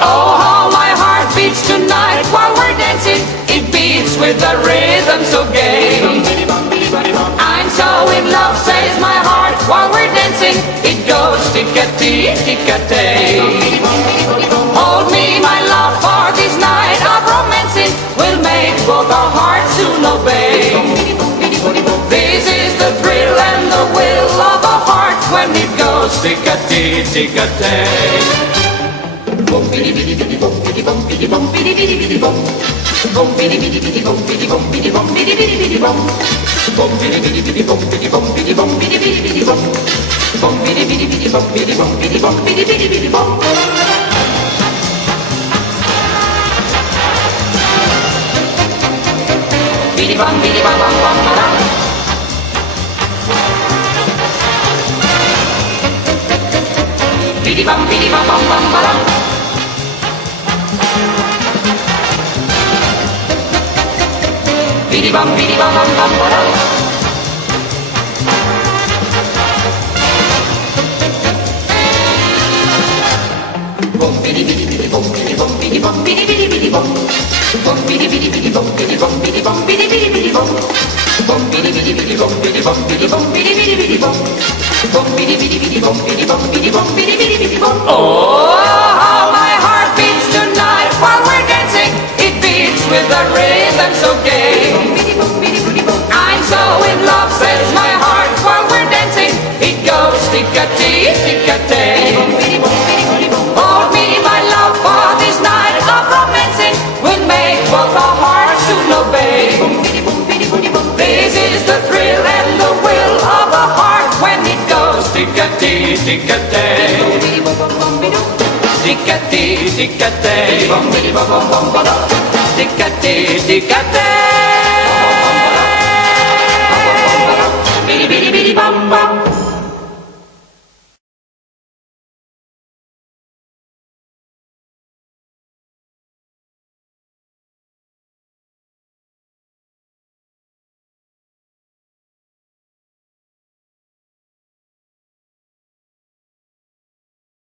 Oh, how my heart beats tonight while we're dancing. It beats with a rhythm so gay. I'm so in love, says my heart, while we're dancing. It goes tick-a-tee, tick-a-tay. Hold me, my love, for this night of romancing will make both our hearts soon obey. This is the thrill and the will of a heart when it goes tick-a-tee, tick-a-tay. Bum bidi bidi bidi bum bidi bum bidi bum bidi bidi bidi bum. Bum bidi bidi bidi bum bidi bum bidi bum bidi bidi bidi bum. Bum bidi bidi bidi bum bidi bum bidi bum bidi bidi bidi bum. Bum bidi bidi bidi bum bidi bum bidi bum bidi bidi bidi bum. Bidi bum bidi bum bum bum bum. Bidi bum bidi bum bum bum bum. Bidi bum bidi bum bum bum bum. Bum bidi bidi bidi bum bidi bum bidi bum bidi bidi bidi bum. Bum bidi bidi bidi bum bidi bum bidi bum bidi bidi bidi bum. Bum bidi bidi bidi bum bidi bum bidi bum bidi bidi bidi bum. Bum bidi bidi bidi bum bidi bum bidi bum bidi bidi bidi bum. Oh, how my heart beats tonight while we're dancing. It beats with a rhythm so gay. I'm so in love, says my heart, while we're dancing. It goes tick-a-tee, tick-a-tay. Hold me, my love, for this night of romancing will make both our hearts soon obey. This is the thrill and the will of a heart when it goes tick-a-tee, tick-a-tay. Tick-a-tee, tick-a-tay. Tick-a-tee, tick-a-tay.